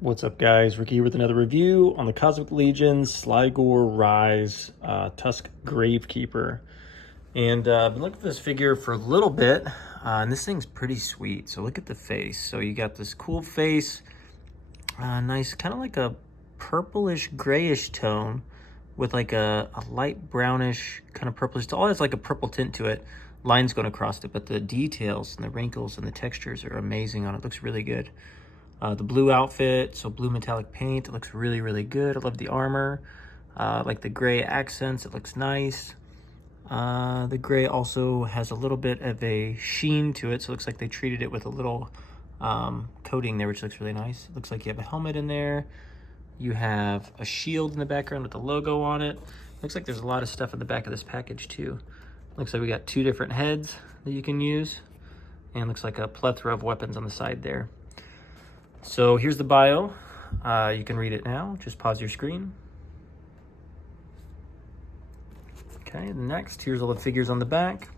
What's up, guys? Ricky here with another review on the Cosmic Legion's Slygor Rise Tusk Gravekeeper. And I've been looking for this figure for a little bit, and this thing's pretty sweet. So look at the face. So you got this cool face, nice, kind of like a purplish grayish tone with like a light brownish kind of purplish. It all has like a purple tint to it. Lines going across it, but the details and the wrinkles and the textures are amazing on it. Looks really good. The blue outfit, so blue metallic paint, it looks really, really good. I love the armor. Like the gray accents, it looks nice. The gray also has a little bit of a sheen to it, so it looks like they treated it with a little coating there, which looks really nice. It looks like you have a helmet in there. You have a shield in the background with the logo on it. Looks like there's a lot of stuff in the back of this package too. Looks like we got 2 different heads that you can use, and looks like a plethora of weapons on the side there. So here's the bio. You can read it now. Just pause your screen. Okay, next, here's all the figures on the back.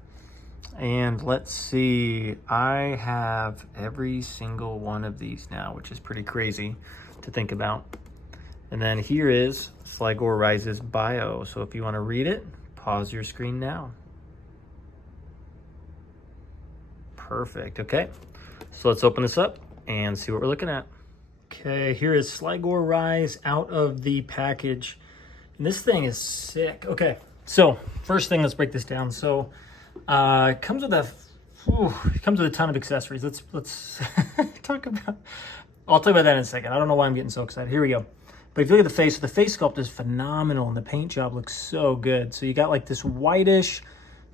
And let's see, I have every single one of these now, which is pretty crazy to think about. And then here is Slygor Rise's bio. So if you want to read it, pause your screen now. Perfect, okay. So let's open this up and see what we're looking at. Okay, here is Slygor Rise out of the package. And this thing is sick. Okay, so first thing, let's break this down. So it comes with a ton of accessories. Let's talk about, I'll talk about that in a second. I don't know why I'm getting so excited. Here we go. But if you look at the face sculpt is phenomenal and the paint job looks so good. So you got like this whitish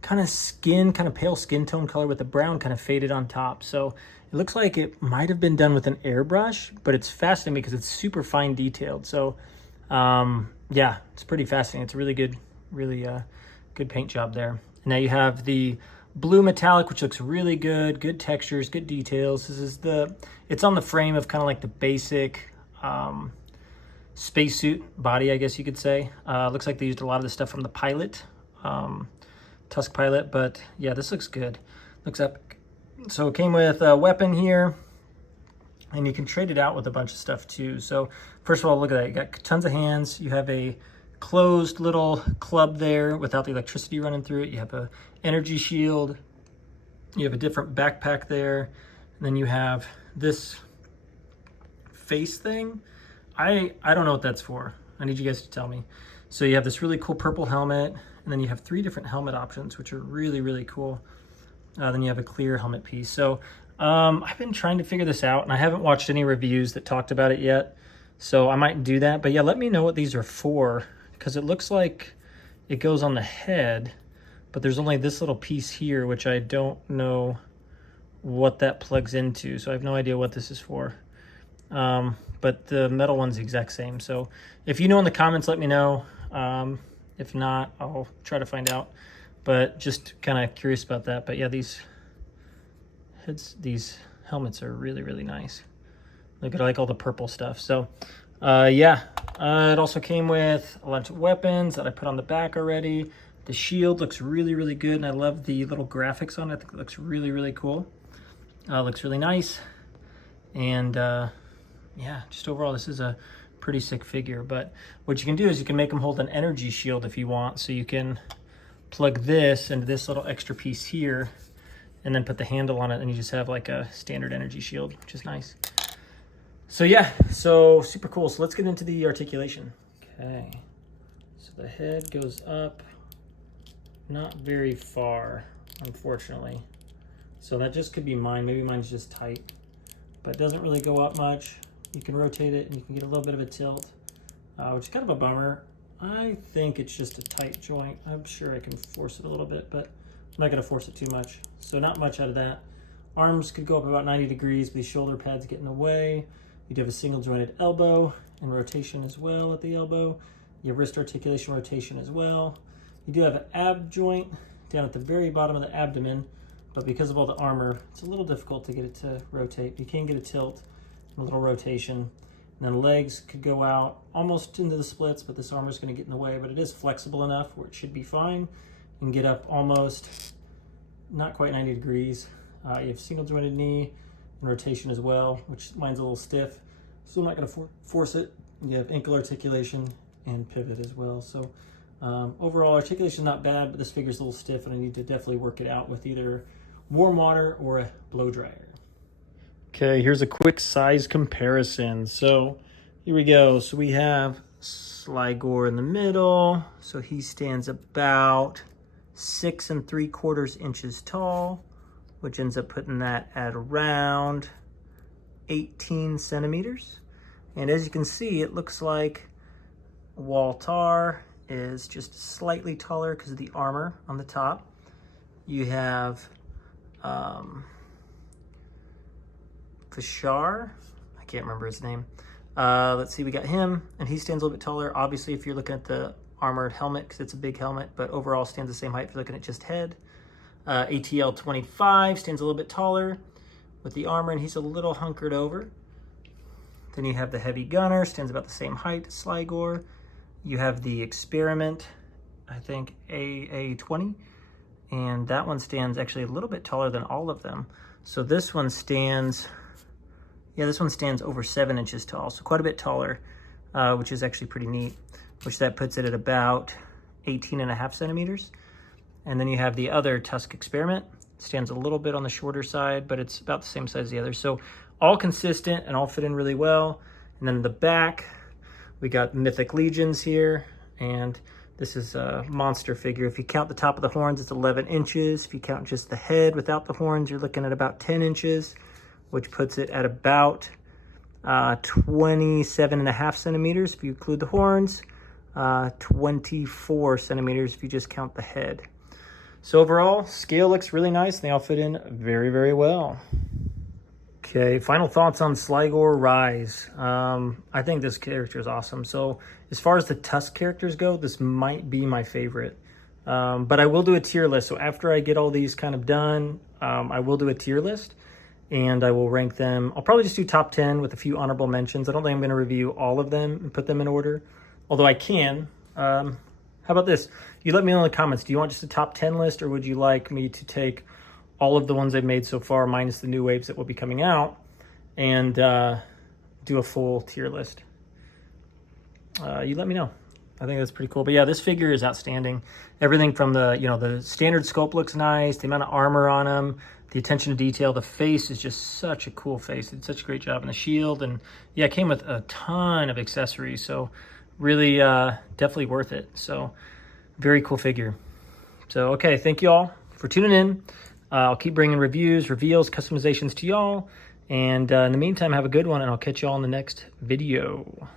kind of pale skin tone color with the brown kind of faded on top. So it looks like it might have been done with an airbrush, but it's fascinating because it's super fine detailed. So yeah, it's pretty fascinating. It's a really good, good paint job there. And now you have the blue metallic, which looks really good, good textures, good details. This is it's on the frame of kind of like the basic spacesuit body, I guess you could say. Looks like they used a lot of the stuff from the pilot, Tusk pilot, but yeah, this looks good. Looks epic. So it came with a weapon here, and you can trade it out with a bunch of stuff too. So first of all, look at that. You got tons of hands. You have a closed little club there without the electricity running through it. You have a energy shield. You have a different backpack there. And then you have this face thing. I don't know what that's for. I need you guys to tell me. So you have this really cool purple helmet, and then you have 3 different helmet options, which are really, really cool. Then you have a clear helmet piece. So I've been trying to figure this out, and I haven't watched any reviews that talked about it yet. So I might do that. But yeah, let me know what these are for, because it looks like it goes on the head, but there's only this little piece here, which I don't know what that plugs into. So I have no idea what this is for. But the metal one's the exact same. So if you know in the comments, let me know. If not, I'll try to find out. But just kind of curious about that. But yeah, these helmets are really, really nice. Look at like all the purple stuff. So yeah, it also came with a bunch of weapons that I put on the back already. The shield looks really, really good, and I love the little graphics on it. I think it looks really, really cool. Looks really nice. And yeah, just overall, this is a pretty sick figure. But what you can do is you can make them hold an energy shield if you want. So you can plug this into this little extra piece here, and then put the handle on it, and you just have like a standard energy shield, which is nice. So yeah, so super cool. So let's get into the articulation. Okay, so the head goes up not very far, unfortunately. So that just could be mine. Maybe mine's just tight, but it doesn't really go up much. You can rotate it and you can get a little bit of a tilt, which is kind of a bummer. I think it's just a tight joint. I'm sure I can force it a little bit, but I'm not gonna force it too much. So not much out of that. Arms could go up about 90 degrees, but these shoulder pads get in the way. You do have a single jointed elbow and rotation as well at the elbow. You have wrist articulation rotation as well. You do have an ab joint down at the very bottom of the abdomen, but because of all the armor, it's a little difficult to get it to rotate. You can get a tilt and a little rotation. And then legs could go out almost into the splits, but this armor is going to get in the way, but it is flexible enough where it should be fine. You can get up almost, not quite 90 degrees. You have single jointed knee and rotation as well, which mine's a little stiff. so I'm not going to force it. You have ankle articulation and pivot as well. So overall, articulation is not bad, but this figure's a little stiff, and I need to definitely work it out with either warm water or a blow dryer. Okay, here's a quick size comparison. So here we go. So we have Slygor in the middle. So he stands about 6 3/4 inches tall, which ends up putting that at around 18 centimeters. And as you can see, it looks like Waltar is just slightly taller because of the armor on the top. You have Fashar, I can't remember his name. Let's see, we got him, and he stands a little bit taller. Obviously, if you're looking at the armored helmet, because it's a big helmet, but overall stands the same height if you're looking at just head. ATL-25 stands a little bit taller with the armor, and he's a little hunkered over. Then you have the heavy gunner, stands about the same height as Slygor. You have the experiment, I think AA-20, and that one stands actually a little bit taller than all of them. So this one stands, yeah, this one stands over 7 inches tall, so quite a bit taller, which is actually pretty neat, which that puts it at about 18.5 centimeters. And then you have the other Tusk Experiment, stands a little bit on the shorter side, but it's about the same size as the other. So all consistent and all fit in really well. And then in the back, we got Mythic Legions here, and this is a monster figure. If you count the top of the horns, it's 11 inches. If you count just the head without the horns, you're looking at about 10 inches, which puts it at about 27.5 centimeters if you include the horns, 24 centimeters if you just count the head. So overall, scale looks really nice, and they all fit in very, very well. Okay, final thoughts on Slygor Rise. I think this character is awesome. So as far as the Tusk characters go, this might be my favorite. But I will do a tier list. So after I get all these kind of done, I will do a tier list, and I will rank them. I'll probably just do top 10 with a few honorable mentions. I don't think I'm going to review all of them and put them in order, although I can. How about this? You let me know in the comments. Do you want just a top 10 list, or would you like me to take all of the ones I've made so far, minus the new waves that will be coming out, and do a full tier list? You let me know. I think that's pretty cool. But yeah, this figure is outstanding. Everything from the, the standard sculpt looks nice, the amount of armor on him, the attention to detail, the face is just such a cool face. It did such a great job in the shield, and yeah, it came with a ton of accessories, so really definitely worth it. So very cool figure. So okay, thank you all for tuning in. I'll keep bringing reviews, reveals, customizations to y'all. And in the meantime, have a good one, and I'll catch y'all in the next video.